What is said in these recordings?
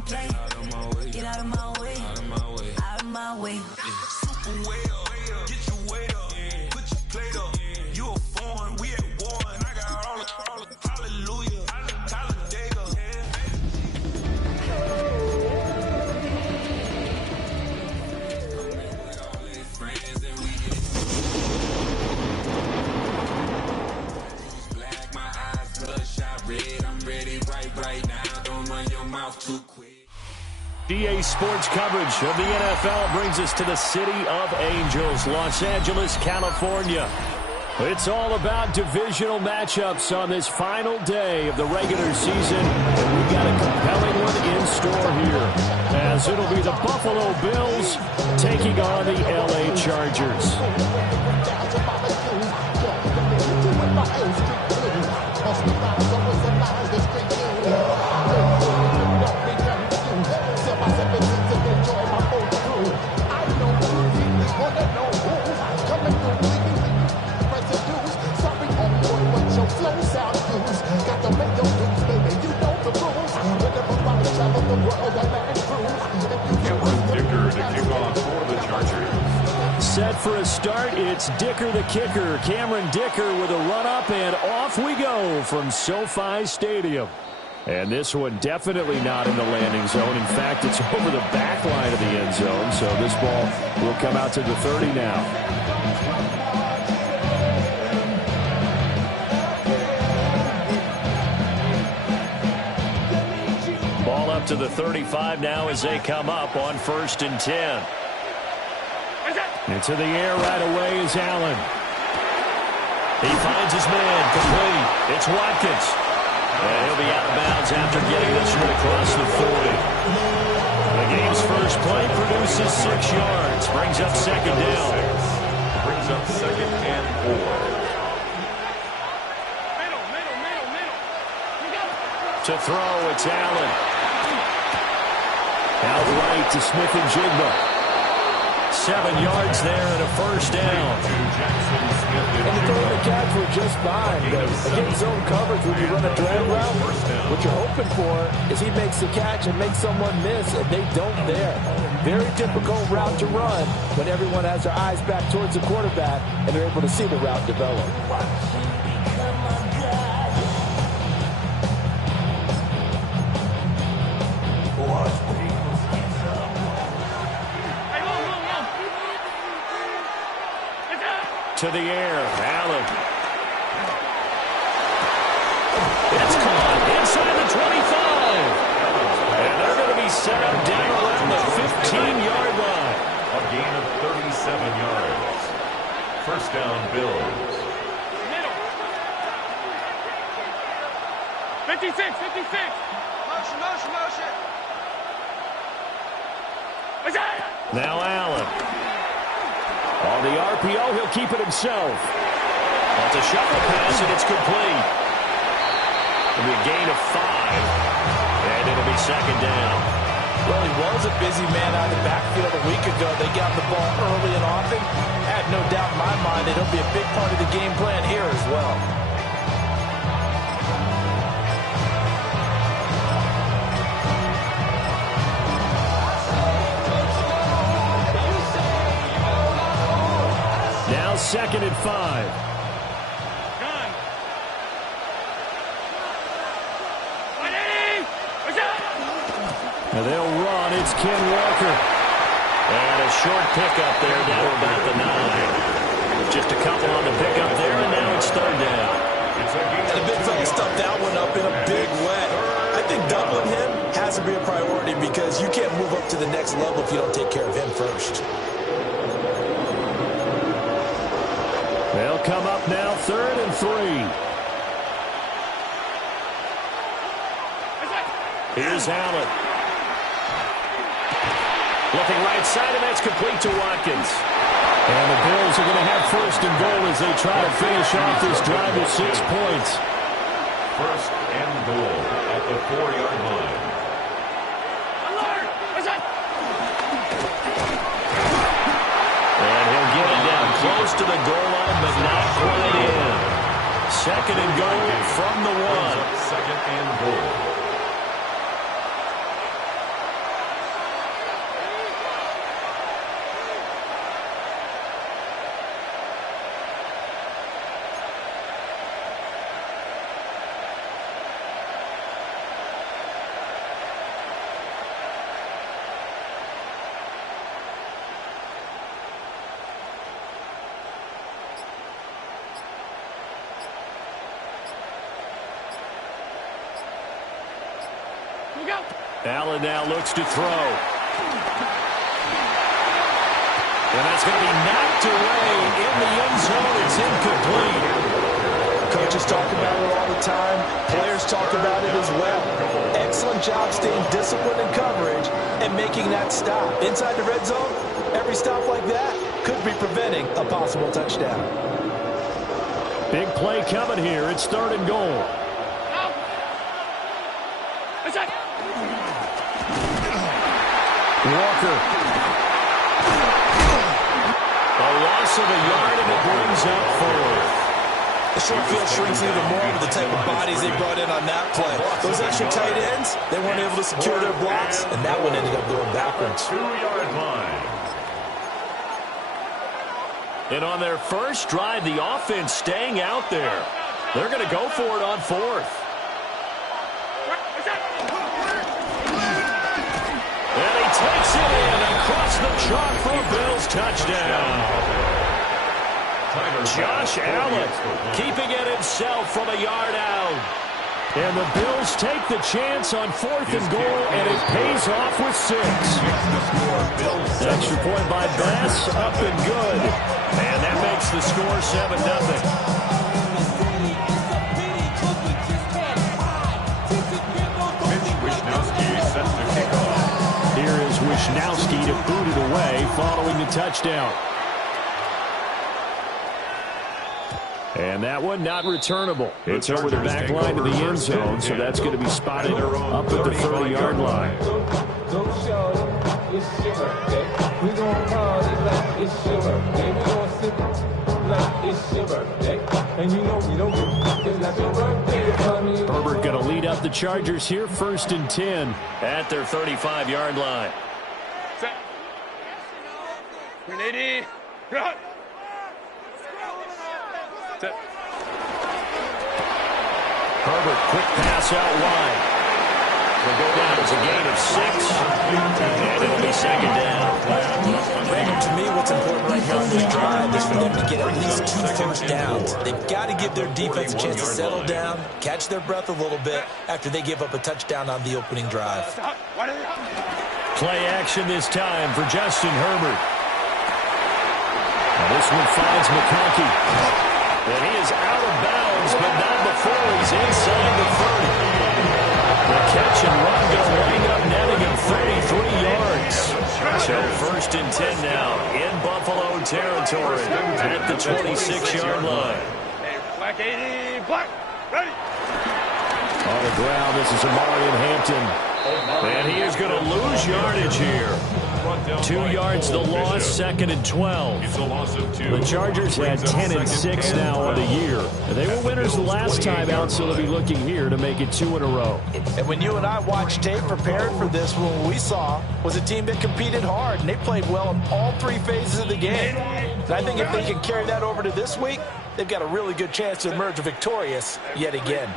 complain. Get out of my way. Out of my way. Super well. Get your weight up. Put your plate up. You a foreign. We at war. And I got all the hallelujah. Talladega. Black, my eyes bloodshot red. I'm ready right now. Don't run your mouth too quick. EA Sports coverage of the NFL brings us to the City of Angels, Los Angeles, California. It's all about divisional matchups on this final day of the regular season. And we've got a compelling one in store here, as it'll be the Buffalo Bills taking on the LA Chargers. Set for a start, it's Dicker the kicker. Cameron Dicker with a run-up, and off we go from SoFi Stadium. And this one definitely not in the landing zone. In fact, it's over the back line of the end zone, so this ball will come out to the 30 now. Ball up to the 35 now as they come up on 1st and 10. Into the air right away is Allen. He finds his man, complete. It's Watkins. And he'll be out of bounds after getting this one across the 40. The game's first play produces 6 yards. Brings up second down. Brings up 2nd and 4. To throw, it's Allen. Out right to Smith-Njigba. 7 yards there and a first down. And the throw and the catch were just fine. Against zone coverage, when you run a drag route, what you're hoping for is he makes the catch and makes someone miss, and they don't there. Very difficult route to run when everyone has their eyes back towards the quarterback and they're able to see the route develop. To the air, Allen. It's caught inside the 25. And they're going to be set up down around the 15-yard line. A gain of 37 yards. First down, Bills. Middle. 56. Motion. Now Allen. On the RPO, he'll keep it himself. That's a shuffle pass, and it's complete. It'll be a gain of 5, and it'll be second down. Well, he was a busy man out of the backfield a week ago. They got the ball early and often. I have no doubt in my mind that it'll be a big part of the game plan here as well. Now 2nd and 5. And they'll run. It's Ken Walker. And a short pickup there down to about the 9. Just a couple on the pickup there, and now it's 3rd down. And the big fella stuffed that one up in a big way. I think doubling him has to be a priority because you can't move up to the next level if you don't take care of him first. They'll come up now 3rd and 3. Here's Allen. Looking right side, and that's complete to Watkins. And the Bills are going to have 1st and goal as they try to finish off this drive with 6 points. 1st and goal at the 4-yard line. And he'll get it down close to the goal line, but not quite in. 2nd and goal from the 1. 2nd and goal. go. Allen now looks to throw. And that's going to be knocked away in the end zone. It's incomplete. Coaches talk about it all the time. Players talk about it as well. Excellent job staying disciplined in coverage and making that stop. Inside the red zone, every stop like that could be preventing a possible touchdown. Big play coming here. It's 3rd and goal. Walker. A loss of a yard, and it brings up 4th. The short field shrinks even more with the type of bodies they brought in on that play. Those extra tight ends, they weren't able to secure their blocks, and that one ended up going backwards. 2-yard line. And on their first drive, the offense staying out there. They're going to go for it on 4th. And he takes it in across the chalk for a Bills touchdown. Josh Allen keeping it himself from a yard out. And the Bills take the chance on 4th and goal, and it pays off with 6. Extra point by Bass, up and good. And that makes the score 7-0. Here is Wishnowski to boot it away following the touchdown. And that one not returnable. It's over the back line to the end zone, so that's going to be spotted up at the 30-yard line. Herbert going to lead up the Chargers here, 1st and 10 at their 35-yard line. Set. 380. Run. Set. Herbert, quick pass out wide. Will go down as a gain of 6, and it'll be 2nd down. Brandon, to me, what's important right now on this drive is for them to get at least 2 first downs. They've got to give their defense a chance to settle down, catch their breath a little bit after they give up a touchdown on the opening drive. Play action this time for Justin Herbert. Now this one finds McConkey. And he is out of bounds, but not before he's inside the 30. The catch and run going to wind up netting him 33 yards. So 1st and 10 now in Buffalo territory at the 26-yard line. Black 80, black, ready. On the ground, this is Amarian Hampton. And he is going to lose yardage here. 2 yards the loss, 2nd and 12. The Chargers had 10 and 6 now on the year. They were winners the last time out, so they'll be looking here to make it 2 in a row. And when you and I watched tape preparing for this, what we saw was a team that competed hard, and they played well in all 3 phases of the game. And I think if they can carry that over to this week, they've got a really good chance to emerge victorious yet again.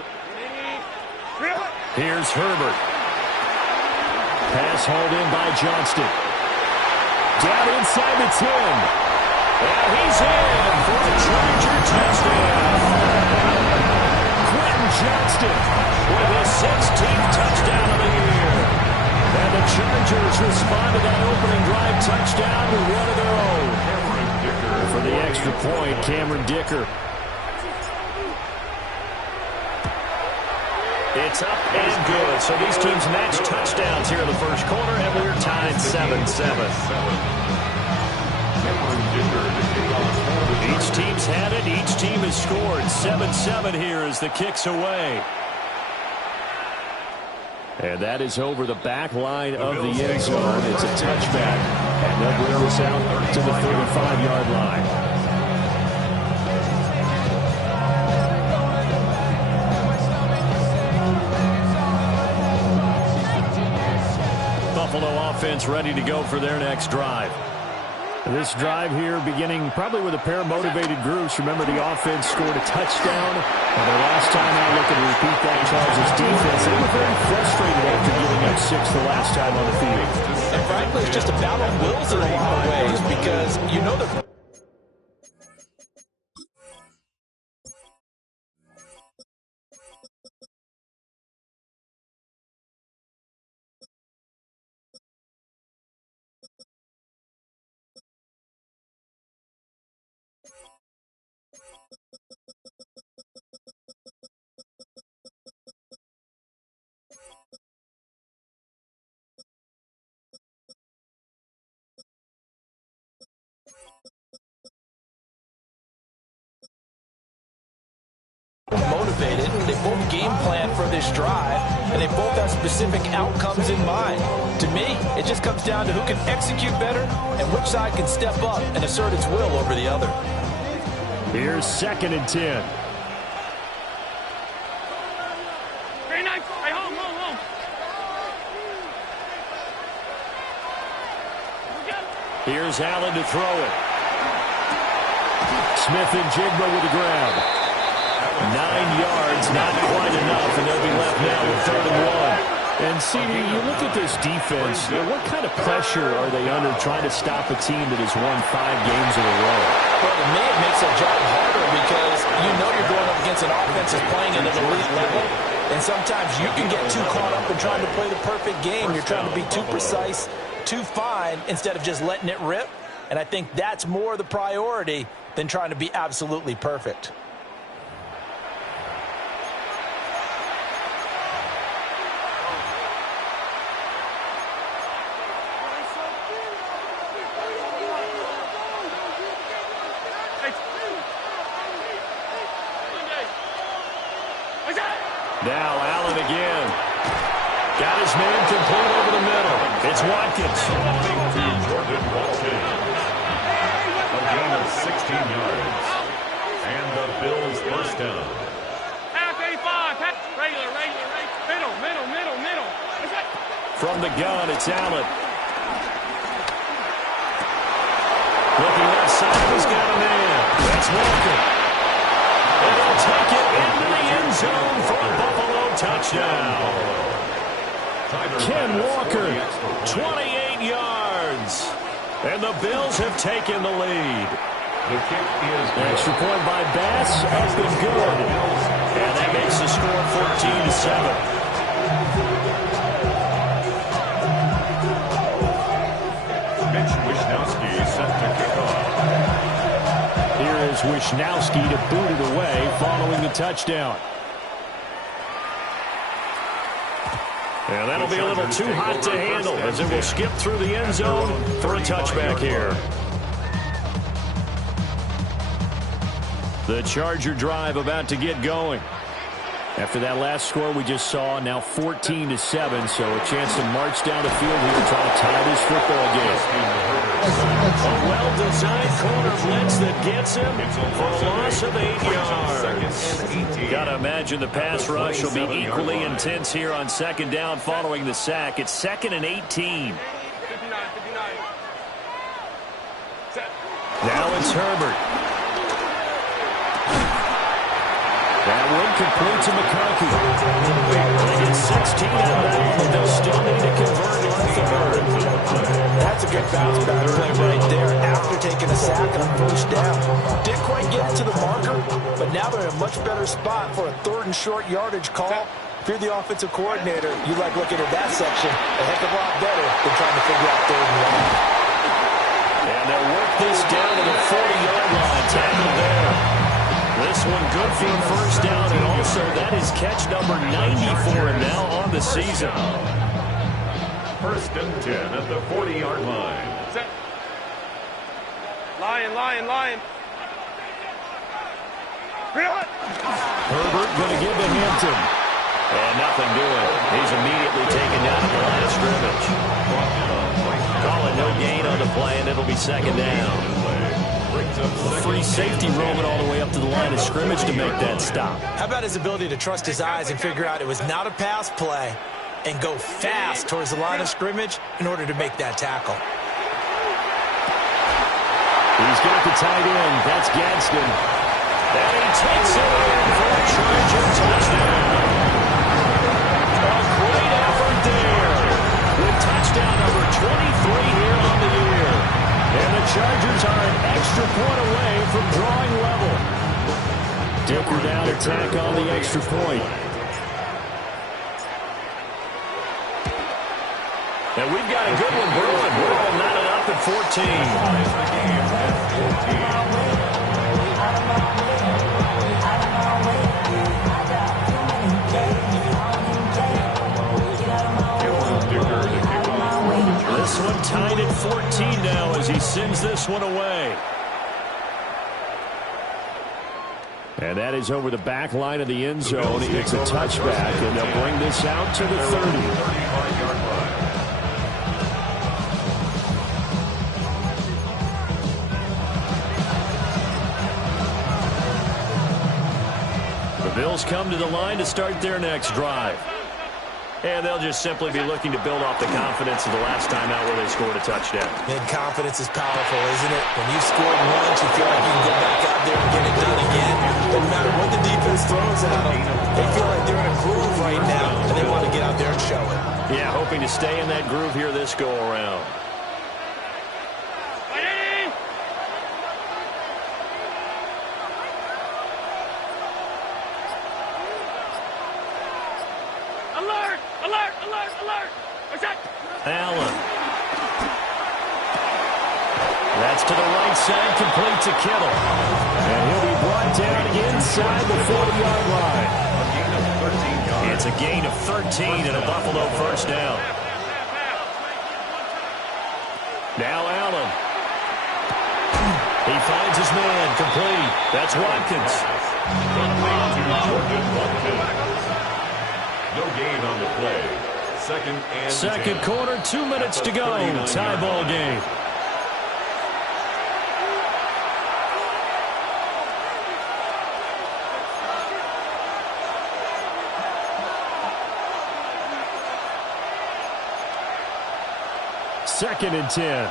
Here's Herbert. Pass hauled in by Johnston. Down inside the 10. And he's in for a Charger touchdown. Quentin Johnston with his 16th touchdown of the year. And the Chargers respond to that opening drive touchdown with one of their own. For the extra point, Cameron Dicker. It's up and good. So these teams match touchdowns here in the first quarter, and we're tied 7-7. Each team's had it. Each team has scored. 7-7 here as the kick's away. And that is over the back line of the end zone. It's a touchback. And they'll bring this out to the 35-yard line. Buffalo offense ready to go for their next drive. This drive here beginning probably with a pair of motivated groups. Remember, the offense scored a touchdown. And the last time out looking to repeat that Chargers defense, they were very frustrated after giving up 6 the last time on the field. And frankly, it's just a battle of wills in a lot of ways because you know the both game plan for this drive, and they both have specific outcomes in mind. To me, it just comes down to who can execute better and which side can step up and assert its will over the other. Here's 2nd and 10. Very nice. Hey, home. Here's Allen to throw it. Smith and Jigba with the grab. 9 yards, not quite enough, and they'll be left now with 3rd and 1. And, CD, you look at this defense, what kind of pressure are they under trying to stop a team that has won 5 games in a row? Well, to me, it makes their job harder because you know you're going up against an offense that's playing at an elite level, and sometimes you can get too caught up in trying to play the perfect game. You're trying to be too precise, too fine, instead of just letting it rip. And I think that's more the priority than trying to be absolutely perfect. Now Allen again. Got his man complete over the middle. It's Watkins. To Jordan Watkins. A gain of 16 yards. And the Bills first down. Half 85. Regular. Middle. From the gun, it's Allen. Looking left side, he's got a man. That's Walker. And he'll take it into the end zone for a Buffalo touchdown. Ken Walker, 28 yards. And the Bills have taken the lead. The kick is Extra point by Bass, up and good. And that makes the score 14-7. Mitch Wishnowsky set to kick off. Here is Wishnowsky to boot it away following the touchdown. And that'll be a little too hot to handle as it will skip through the end zone for a touchback here. The Charger drive about to get going. After that last score we just saw, now 14-7, so a chance to march down the field here and try to tie this football game. A well-designed corner blitz that gets him for a loss of 8 yards. Got to imagine the pass rush will be equally intense here on 2nd down following the sack. It's 2nd and 18. 59. Set. Now it's Herbert. That one complete to McConkey. They get 16 out of that, but they'll still need to convert on 3rd. That's a good bounce back play right there after taking a sack on 1st down. Didn't quite get it to the marker, but now they're in a much better spot for a 3rd and short yardage call. If you're the offensive coordinator, you like looking at that section a heck of a lot better than trying to figure out 3rd and 1. And they'll work this down to the 40-yard line. Tackle there. This one good for a 1st down, and also that is catch number 94 and now on the season. 1st and 10 at the 40-yard line. Set. Lion. Herbert going to give to Hampton. And nothing doing. He's immediately taken down at the line of scrimmage. Calling no gain on the play, and it'll be 2nd down. Free safety roaming all the way up to the line of scrimmage to make that stop. How about his ability to trust his eyes and figure out it was not a pass play and go fast towards the line of scrimmage in order to make that tackle? He's got the tight end. That's Gadsden. And he takes it in for a Charger touchdown. A great effort there with touchdown number 23 here on the year. And the Chargers are an extra point away from drawing level. Dicker down attack on the extra point. And we've got a good one brewing. We're all knotted up at 14. This one tied at 14 now as he sends this one away. And that is over the back line of the end zone. It's a touchback, and they'll bring this out to the 30. The Bills come to the line to start their next drive. And they'll just simply be looking to build off the confidence of the last time out where they scored a touchdown. And confidence is powerful, isn't it? When you've scored once, you feel like you can go back out there and get it done again. No matter what the defense throws at them, they feel like they're in a groove right now, and they want to get out there and show it. Yeah, hoping to stay in that groove here this go-around. Allen. That's to the right side, complete to Kittle. And he'll be brought down inside the 40-yard line. It's a gain of 13 and a Buffalo first down. Now Allen. He finds his man, complete. That's Watkins. No gain on the play. Second quarter, 2 minutes to go. Tie ball game. Second and 10.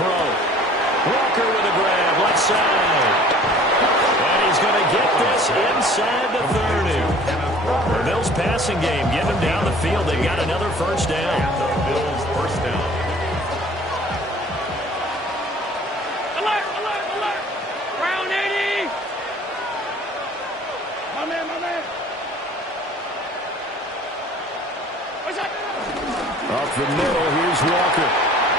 Walker with a grab, left side. And he's going to get this inside the 30. The Bills passing game, getting them down the field. They've got another first down. The Bills first down. Alert, alert, alert. Round 80. My man, my man. What's up? Up the middle, here's Walker.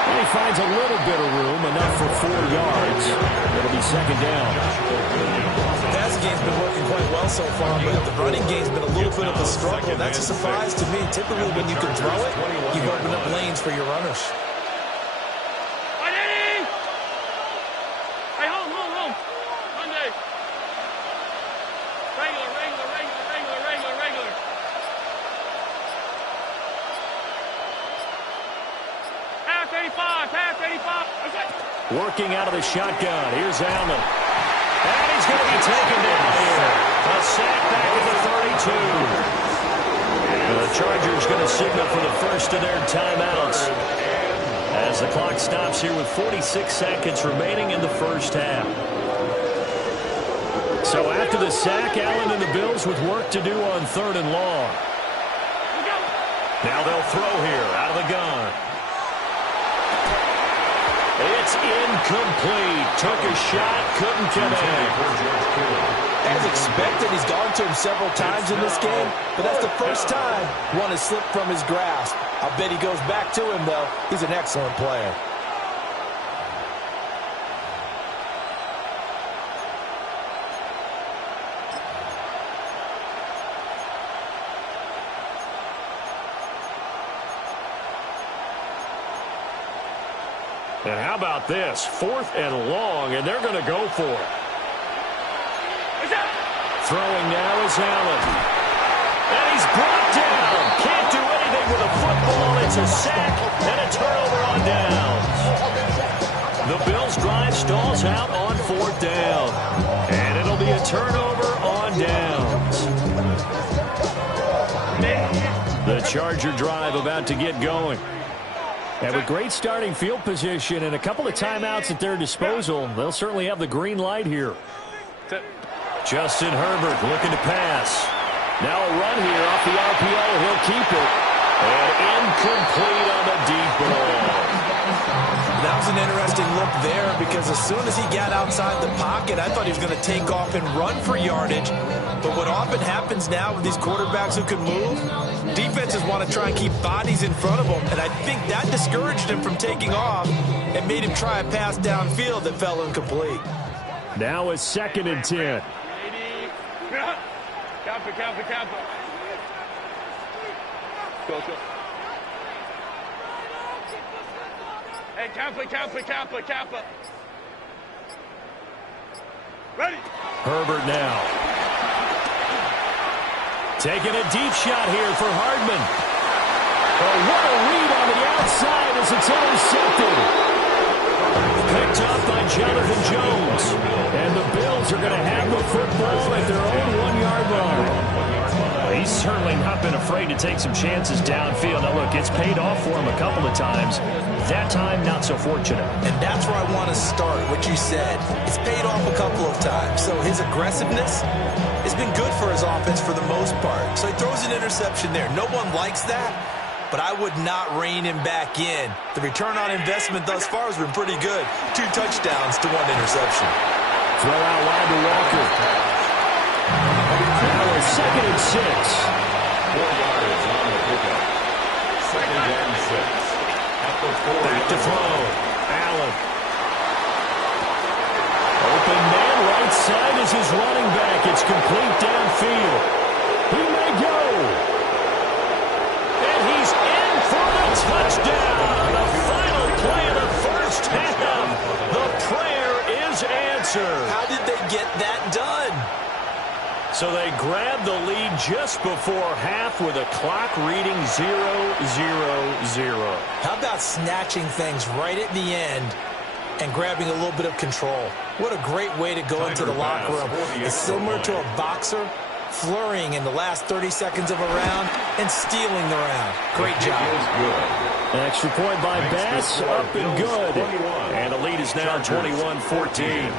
And he finds a little bit of room, enough for 4 yards. It'll be second down. The passing game's been working quite well so far, but the running game's been a little bit of a struggle. That's a surprise to me. Typically, when you can throw it, you've opened up lanes for your runners. Hey, home. Monday. Regular. Half 85. Working out of the shotgun. Here's Allen. And he's going to be taken down here. A sack back at the 32. And the Chargers going to signal for the first of their timeouts as the clock stops here with 46 seconds remaining in the first half. So after the sack, Allen and the Bills with work to do on 3rd and long. Now they'll throw here out of the gun. It's incomplete. Took a shot, couldn't connect. As expected, he's gone to him several times in this game, but that's the first time one has slipped from his grasp. I bet he goes back to him, though. He's an excellent player. And how about this? 4th and long, and they're going to go for it. Throwing now is Allen. And he's brought down. Can't do anything with a football. It's a sack and a turnover on downs. The Bills' drive stalls out on 4th down. And it'll be a turnover on downs. The Charger drive about to get going. And with great starting field position and a couple of timeouts at their disposal, they'll certainly have the green light here. Justin Herbert looking to pass. Now a run here off the RPO. He'll keep it. And incomplete on the deep ball. That was an interesting look there because as soon as he got outside the pocket, I thought he was going to take off and run for yardage. But what often happens now with these quarterbacks who can move, defenses want to try and keep bodies in front of them. And I think that discouraged him from taking off and made him try a pass downfield that fell incomplete. Now it's 2nd and 10. Count it. Go. Hey, Kappa. Ready. Herbert now. Taking a deep shot here for Hardman. Oh, what a read on the outside as it's intercepted. Picked up by Jonathan Jones. And the Bills are going to have the football at their own 1-yard line. He's certainly not been afraid to take some chances downfield. Now, look, it's paid off for him a couple of times. That time, not so fortunate. And that's where I want to start, what you said. It's paid off a couple of times. So his aggressiveness has been good for his offense for the most part. So he throws an interception there. No one likes that, but I would not rein him back in. The return on investment thus far has been pretty good. 2 touchdowns to 1 interception. Throw out wide to Walker. Now a 2nd and 6. 4 yards on the pickup. 2nd and 6. At the 4. Back to throw. Allen. Open man right side is his running back. It's complete downfield. He may go. And he's in for the touchdown. The final play of the first half. The prayer is answered. How did they get that done? So they grabbed the lead just before half with a clock reading 0-0-0. How about snatching things right at the end and grabbing a little bit of control? What a great way to go into the locker room. It's similar to a boxer flurrying in the last 30 seconds of a round and stealing the round. Great job. Extra point by Bass, up and good. And the lead is now 21-14.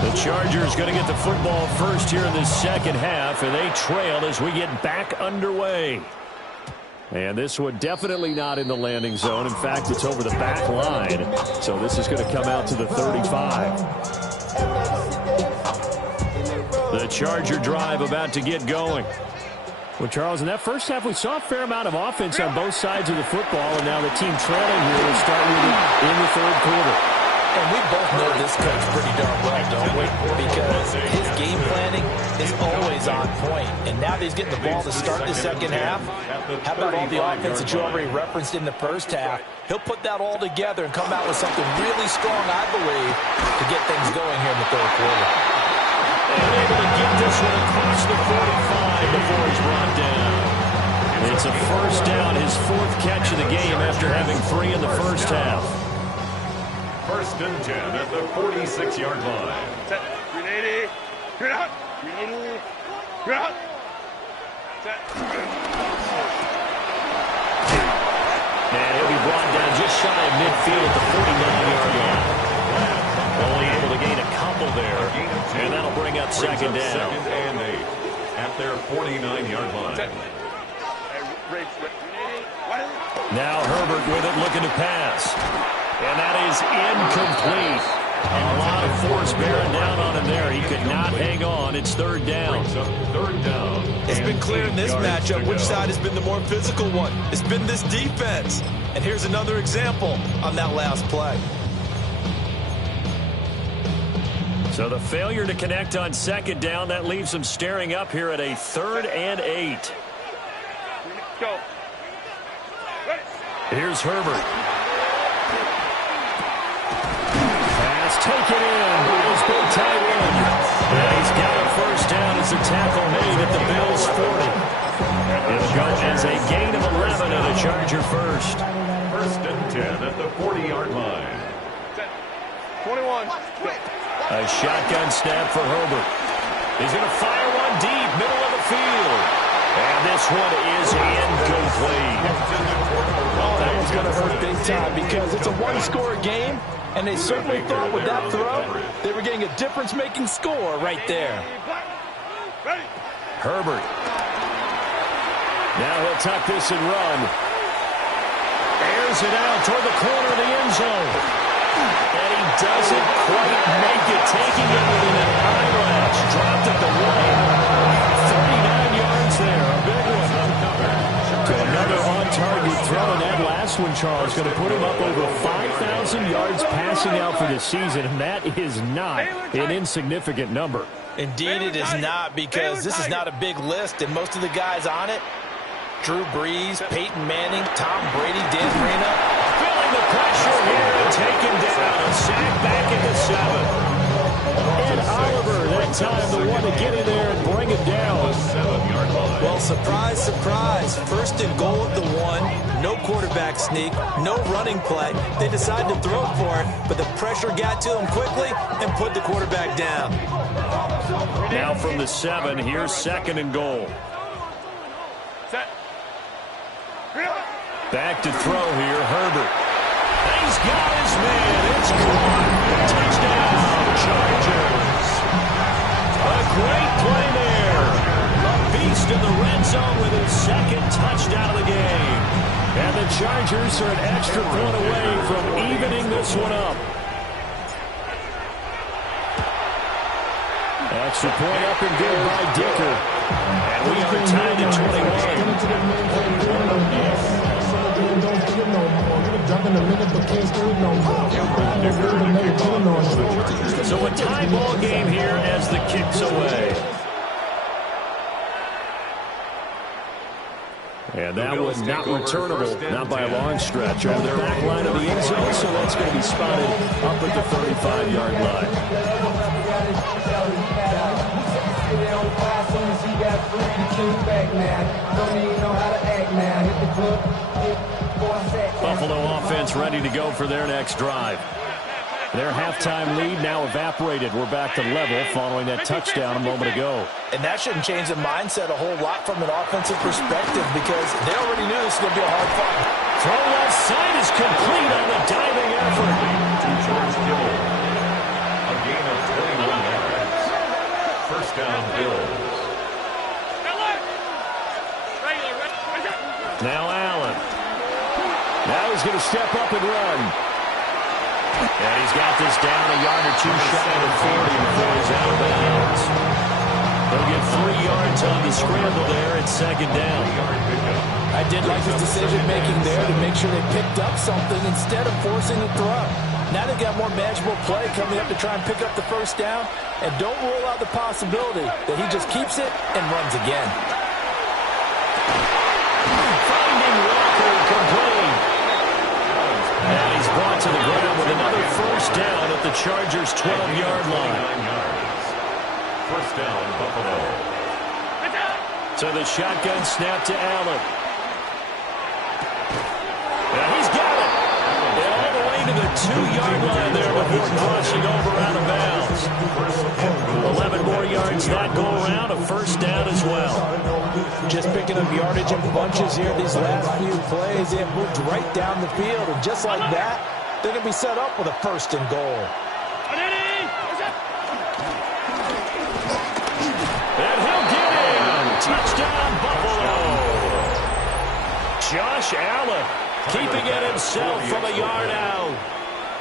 The Chargers going to get the football first here in the second half, and they trail as we get back underway. And this one definitely not in the landing zone. In fact, it's over the back line. So this is going to come out to the 35. The Charger drive about to get going. Well, Charles, in that first half, we saw a fair amount of offense on both sides of the football, and now the team trailing here will start with it in the third quarter. And we both know this coach pretty darn well, don't we? Because his game planning is always on point. And now that he's getting the ball to start the second half, how about all the offense that you already referenced in the first half? He'll put that all together and come out with something really strong, I believe, to get things going here in the third quarter. And able to get this one across the 45 before he's brought down. It's a first down, his 4th catch of the game after having 3 in the first half. 1st and 10 at the 46-yard line. Set. 380. Get out. 380. Get out. Set. And he'll be brought down just shy of midfield at the 49-yard line. Only able to gain a couple there. And that'll bring up second down. 2nd and 8 at their 49-yard line. Now Herbert with it, looking to pass. And that is incomplete. A lot of force bearing down on him there. He could not hang on. It's 3rd down. 3rd down. It's been clear in this matchup which side has been the more physical one. It's been this defense. And here's another example on that last play. So the failure to connect on 2nd down, that leaves them staring up here at a 3rd and 8. Go. Here's Herbert. Pass taken in by his big tight end. And he's got a first down as the tackle made at the Bills' 40. It'll go as a gain of 11 and a Charger first. 1st and 10 at the 40-yard line. 21. A shotgun snap for Herbert. He's going to fire one deep, middle of the field. And this one is incomplete. Oh, that one's going to hurt big time because it's a one-score game, and they certainly thought with that throw they were getting a difference-making score right there. Herbert. Now he'll tuck this and run. Airs it out toward the corner of the end zone. And he doesn't quite make it, taking it within an eyelash. Dropped at the 1. 39 yards there, a big one. To another on-target this one, Charles, going to put him up over 5,000 yards passing out for the season, and that is not an insignificant number. Indeed it is not, because this is not a big list, and most of the guys on it, Drew Brees, Peyton Manning, Tom Brady, Dan Marino, Feeling the pressure here and taken down. A sack back at the 7. And Oliver, that time, the one to get in there and bring it down. 7-yard line. well, surprise, surprise. First and goal at the 1, no quarterback sneak, no running play. They decided to throw for it, but the pressure got to them quickly and put the quarterback down. Now from the 7, here's second and goal. Back to throw here, Herbert. He's got his man. It's caught. Touchdown, Chargers. A great play there. A beast in the red zone with his second touchdown of the game. And the Chargers are an extra point away from evening this one up. Extra point up and good by Dicker. And we are tied at 21. So a tie ball game here as the kick's away. And that was not returnable, not by a long stretch. On the back line of the end zone, so that's going to be spotted up at the 35-yard line. Buffalo offense ready to go for their next drive. Their halftime lead now evaporated. We're back to level following that touchdown a moment ago. And that shouldn't change the mindset a whole lot from an offensive perspective, because they already knew this was going to be a hard fight. Throw left side is complete on the diving effort. To George Kittle. A gain of 21 yards. First down, Bills. Now Allen. Now he's going to step up and run. And he's got this down a yard or two shy of 40 before he's out of bounds. He'll get 3 yards on the scramble there at second down. I did like his decision-making there to make sure they picked up something instead of forcing the throw. Now they've got more manageable play coming up to try and pick up the first down. And don't rule out the possibility that he just keeps it and runs again. Finding Walker complete. And he's brought to the ground with another first down at the Chargers' 12-yard line. First down, Buffalo. So the shotgun snap to Allen. And he's got it. And all the way to the 2-yard line there before crossing over out of bounds. 11 more yards that go around, a first down as well. Just picking up yardage in bunches here these last few plays. They have moved right down the field, and just like that, they're going to be set up with a first and goal. And he'll get in. Touchdown, Buffalo. Josh Allen keeping it himself from a yard out.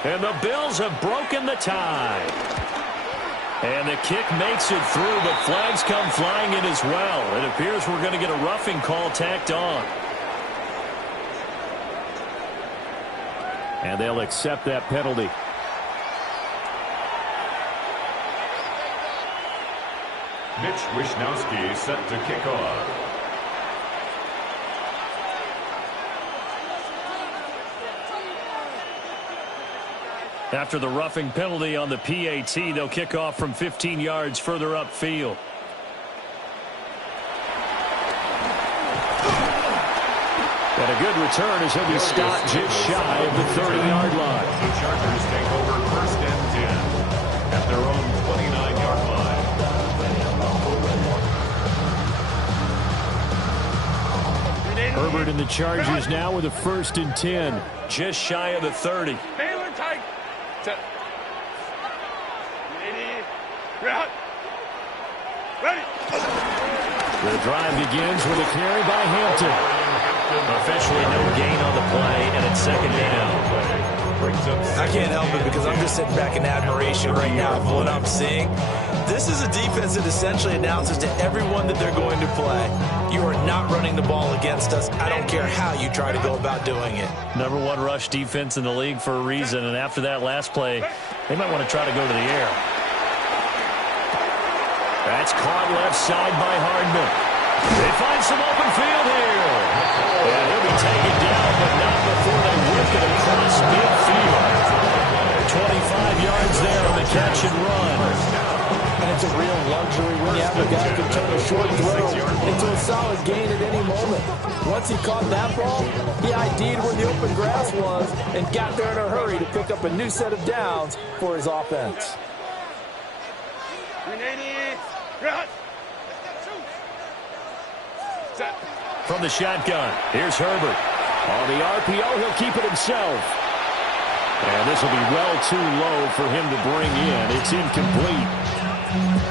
And the Bills have broken the tie. And the kick makes it through, but flags come flying in as well. It appears we're going to get a roughing call tacked on. And they'll accept that penalty. Mitch Wishnowsky set to kick off. After the roughing penalty on the PAT, they'll kick off from 15 yards further upfield. And a good return as he'll be stopped just shy of the 30-yard line. The Chargers take over first and 10 at their own 29-yard line. Herbert and the Chargers now with a first and 10, just shy of the 30. The drive begins with a carry by Hampton. Officially no gain on the play, and it's second down. I can't help it because I'm just sitting back in admiration right now of what I'm seeing. This is a defense that essentially announces to everyone that they're going to play, you are not running the ball against us. I don't care how you try to go about doing it. Number one rush defense in the league for a reason, and after that last play, they might want to try to go to the air. That's caught left side by Hardman. They find some open field here. And he'll be taken down, but not before they work it across midfield. 25 yards there on the catch and run. And it's a real luxury when you have a guy who can turn a short throw into a solid gain at any moment. Once he caught that ball, he ID'd where the open grass was and got there in a hurry to pick up a new set of downs for his offense. From the shotgun, here's Herbert. On the RPO, he'll keep it himself. And this will be well too low for him to bring in. It's incomplete.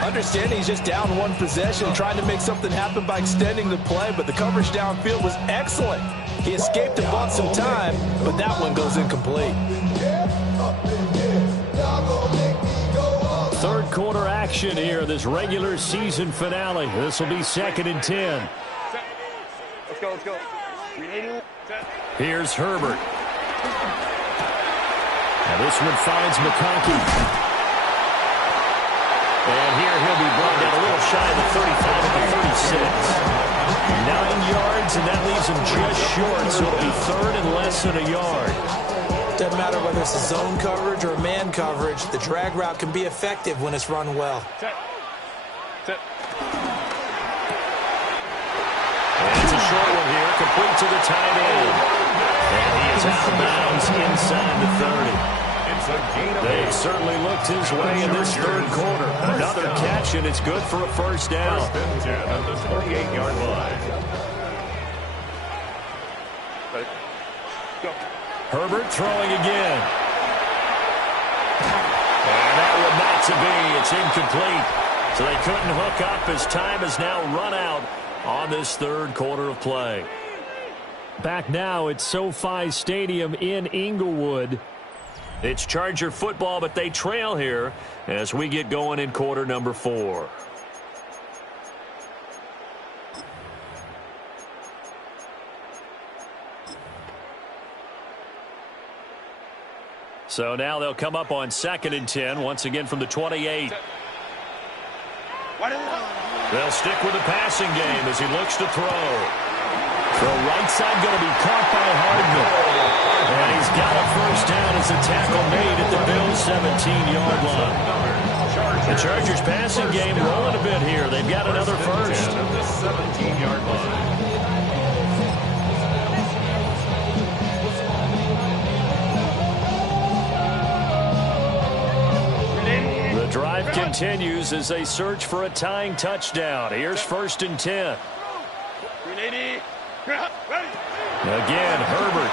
Understanding he's just down one possession, trying to make something happen by extending the play, but the coverage downfield was excellent. He escaped and bought some time, but that one goes incomplete. Third quarter action here, this regular season finale. This will be 2nd and 10. Let's go, let's go. Here's Herbert. And this one finds McConkey. And here he'll be brought down a little shy of the 35 at the 36. 9 yards, and that leaves him just short, so it'll be 3rd and less than a yard. Doesn't matter whether it's a zone coverage or a man coverage, the drag route can be effective when it's run well. And it's a short one here, complete to the tight end. And he is out of bounds inside the 30. They've certainly looked his way in this third quarter. Another catch, and it's good for a first down. 1st and 10 at the 48-yard line. Go. Herbert throwing again. And that one not to be. It's incomplete. So they couldn't hook up as time has now run out on this third quarter of play. Back now at SoFi Stadium in Inglewood. It's Charger football, but they trail here as we get going in quarter number 4. So now they'll come up on 2nd and 10, once again from the 28. They'll stick with the passing game as he looks to throw. The right side going to be caught by Hardman. And he's got a first down as a tackle made at the Bills' 17-yard line. The Chargers passing game rolling a bit here. They've got another first. At the 17-yard line. The drive continues as they search for a tying touchdown. Here's 1st and 10. Again, Herbert.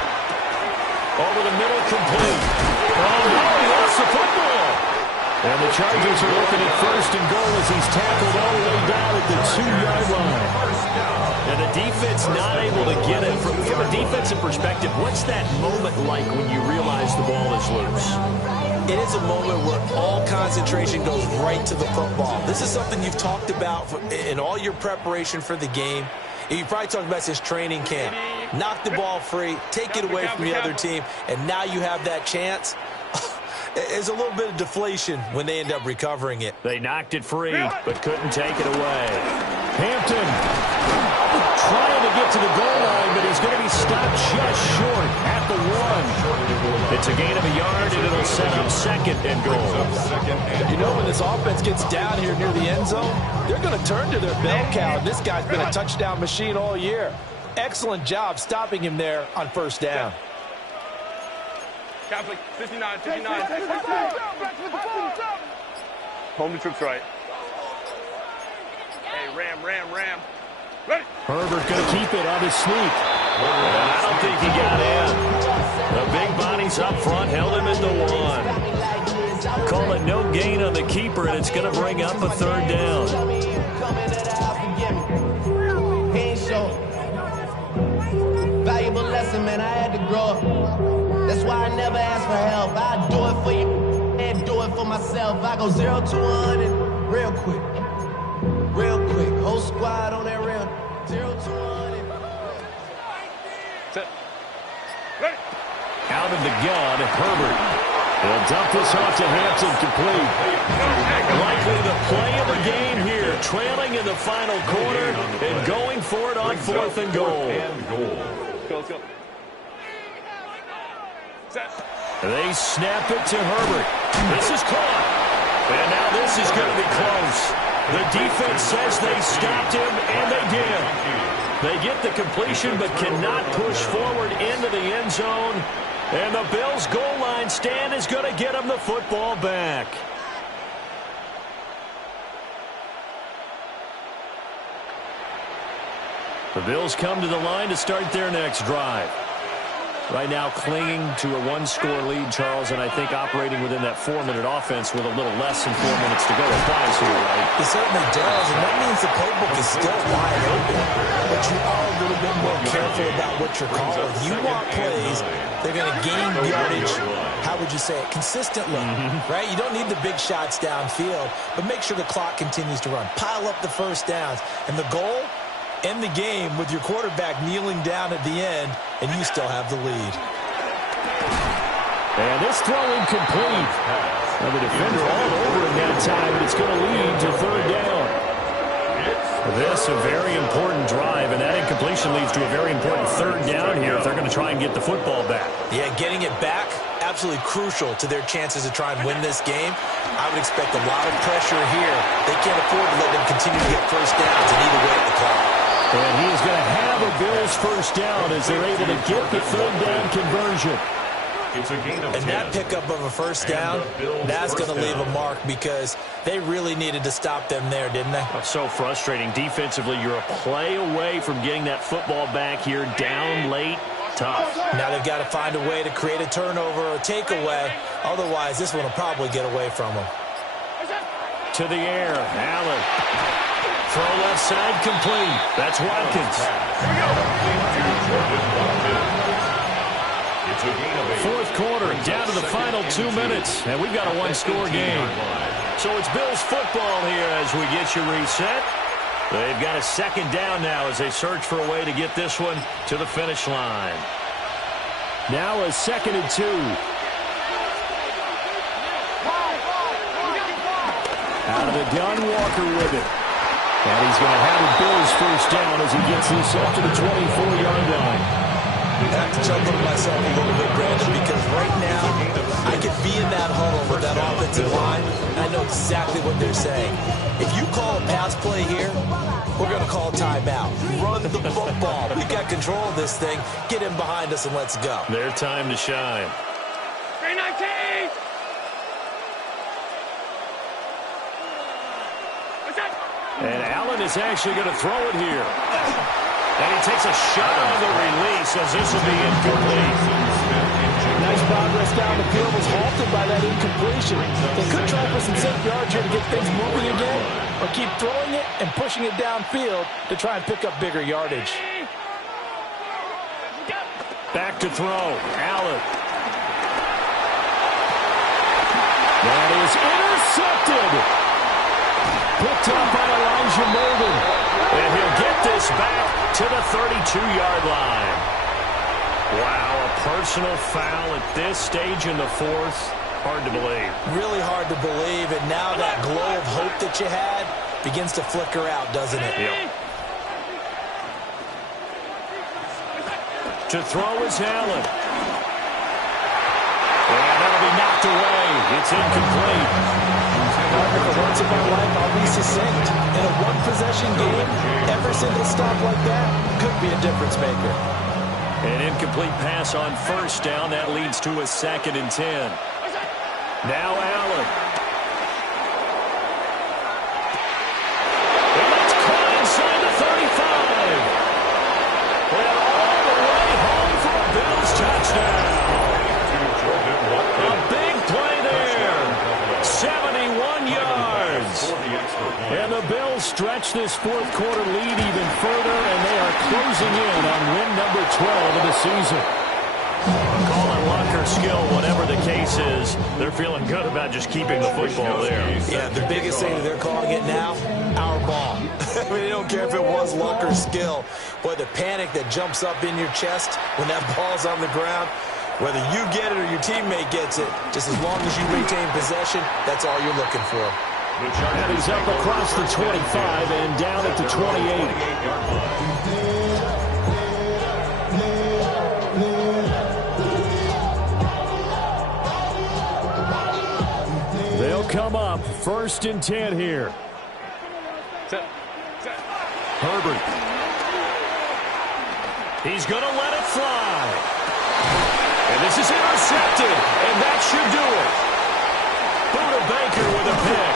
Over the middle, complete. Oh, no, he lost the football. And the Chargers are looking at 1st and goal as he's tackled all the way down at the 2-yard line. And the defense not able to get it. From a defensive perspective, what's that moment like when you realize the ball is loose? It is a moment where all concentration goes right to the football. This is something you've talked about in all your preparation for the game. You probably talked about this training camp. Knock the ball free, take it away from the other team, and now you have that chance. There's a little bit of deflation when they end up recovering it. They knocked it free, but couldn't take it away. Hampton trying to get to the goal line, but he's going to be stopped just short at the 1. It's a gain of a yard, and it'll set up 2nd and goal. You know, when this offense gets down here near the end zone, they're going to turn to their bell cow. This guy's been a touchdown machine all year. Excellent job stopping him there on 1st down. Catholic, 59, 59. Home the troops right. Hey, Ram. Ready? Herbert going to keep it on his sneak. I don't think he got in. The big bodies up front held him at the 1. Call it no gain on the keeper, and it's going to bring up a 3rd down. Valuable lesson, man, I had to grow up. That's That's why I never ask for help. I do it for you and do it for myself. I go 0 to 100 real quick. Real quick. Whole squad on that real. 0 to 100. Set. Ready. Out of the gun, Herbert. He'll dump this off to Hampton, complete. Likely the play of the game here, trailing in the final quarter and going for it on 4th and goal. Let's go. Set. They snap it to Herbert. This is caught. And now this is going to be close. The defense says they stopped him, and they did. They get the completion but cannot push forward into the end zone. And the Bills' goal line stand is going to get them the football back. The Bills come to the line to start their next drive. Right now clinging to a 1-score lead, Charles, and I think operating within that 4-minute offense with a little less than 4 minutes to go applies here, right? It certainly does, and that means the playbook is still wide open. But you are a little bit more careful about what you're calling. You want plays, they're going to gain yardage, how would you say it, consistently, right? You don't need the big shots downfield, but make sure the clock continues to run. Pile up the first downs, and the goal, end the game with your quarterback kneeling down at the end, and you still have the lead. And this throw incomplete. Now the defender all over in that time, but it's going to lead to 3rd down. This a very important drive, and that incompletion leads to a very important 3rd down here if they're going to try and get the football back. Yeah, getting it back, absolutely crucial to their chances to try and win this game. I would expect a lot of pressure here. They can't afford to let them continue to get first downs and eat away at the clock. And he is going to have a Bills first down as they're able to get the 3rd down conversion. It's a gain of 10. And that pickup of a first down, that's going to leave a mark because they really needed to stop them there, didn't they? Oh, so frustrating. Defensively, you're a play away from getting that football back here, down late, tough. Now they've got to find a way to create a turnover or takeaway. Otherwise, this one will probably get away from them. To the air, Allen. Throw left side complete. That's Watkins. It's a gain of 8. 4th quarter, down to the final 2 minutes, and we've got a 1-score game. So it's Bills football here as we get you reset. They've got a 2nd down now as they search for a way to get this one to the finish line. Now a 2nd and 2. Out of the gun, Walker with it. And he's going to have a Bills first down as he gets this up to the 24-yard line. I have to chuckle to myself a little bit, Brandon, because right now I could be in that huddle with that offensive line, and I know exactly what they're saying. If you call a pass play here, we're going to call timeout. Run the football. We got control of this thing. Get him behind us and let's go. Their time to shine. 319! And Allen is actually going to throw it here. And he takes a shot on the release as this will be incomplete. Nice progress down the field was halted by that incompletion. They could try for some safe yards here to get things moving again, or keep throwing it and pushing it downfield to try and pick up bigger yardage. Back to throw. Allen. That is intercepted. Picked up by Elijah Molden. And he'll get this back to the 32-yard line. Wow, a personal foul at this stage in the 4th. Hard to believe. Really hard to believe, and now that glow of hope that you had begins to flicker out, doesn't it? Yep. To throw is Allen. And that'll be knocked away. It's incomplete. For once in my life, I'll be succinct. In a one-possession game, every single stop like that could be a difference maker. An incomplete pass on first down. That leads to a 2nd and 10. Now Allen. And that's caught inside the 35. And all the way home for a Bills touchdown. A big play there. 71 yards. And the Bills stretch this 4th quarter lead even further, and they are closing in on win number 12 of the season. Call it luck or skill, whatever the case is, they're feeling good about just keeping the football there. Yeah, the biggest thing that they're calling it now, our ball. I mean, they don't care if it was luck or skill. Boy, the panic that jumps up in your chest when that ball's on the ground, whether you get it or your teammate gets it, just as long as you maintain possession, that's all you're looking for. That is up across the 25 and down at the 28. They'll come up 1st and 10 here. Herbert. He's going to let it fly. And this is intercepted, and that should do it. Buda Baker with a pick.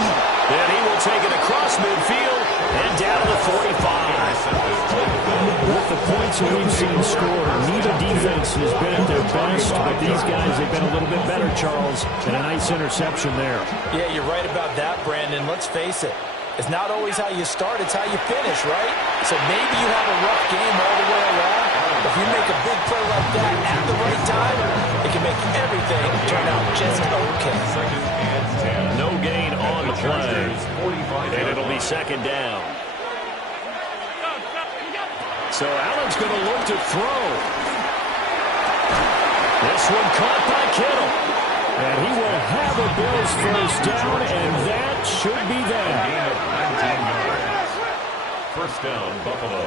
And he will take it across midfield and down to the 45. With the points that we've seen scored, neither defense has been at their best, but these guys have been a little bit better, Charles, and a nice interception there. Yeah, you're right about that, Brandon. Let's face it. It's not always how you start, it's how you finish, right? So maybe you have a rough game all the way along. If you make a big play like that at the right time, it can make everything turn out just okay. No gain on the play, and it'll be 2nd down. So Allen's going to look to throw. This one caught by Kittle. And he will have a Bills 1st down, and that should be that. 1st down, Buffalo.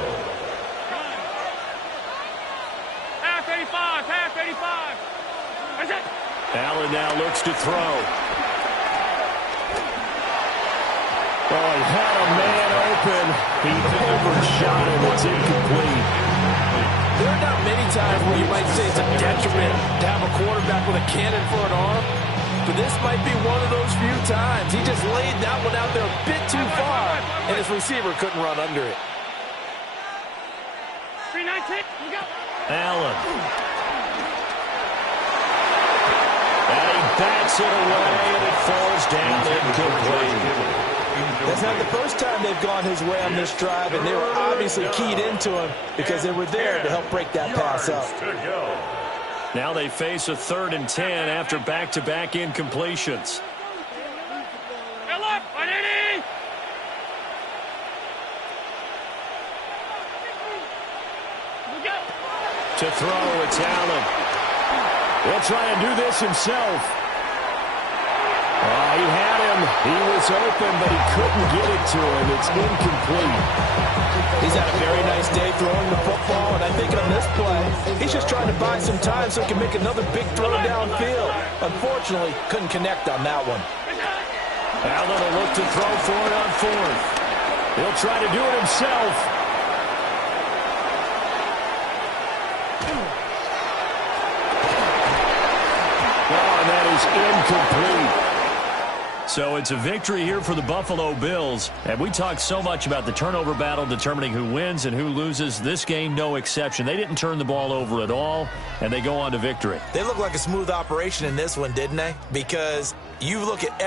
Half 85, half 85. That's it. Allen now looks to throw. Oh, he had a man open. He overshot him. It's incomplete. There are not many times where you might say it's a detriment to have a quarterback with a cannon for an arm, but this might be one of those few times. He just laid that one out there a bit too far, and his receiver couldn't run under it. 319, go. Allen. And he bats it away, and it falls down incomplete. That's not the first time they've gone his way on this drive, and they were obviously keyed into him because they were there to help break that pass up. Now they face a 3rd and 10 after back-to-back incompletions. To throw, it's Allen. He'll try and do this himself. He had him. He was open, but he couldn't get it to him. It's incomplete. He's had a very nice day throwing the football, and I think on this play, he's just trying to buy some time so he can make another big throw downfield. Unfortunately, couldn't connect on that one. Allen will look to throw for it on 4th. He'll try to do it himself. Oh, and that is incomplete. So it's a victory here for the Buffalo Bills. And we talked so much about the turnover battle determining who wins and who loses. This game, no exception. They didn't turn the ball over at all, and they go on to victory. They look like a smooth operation in this one, didn't they? Because you look at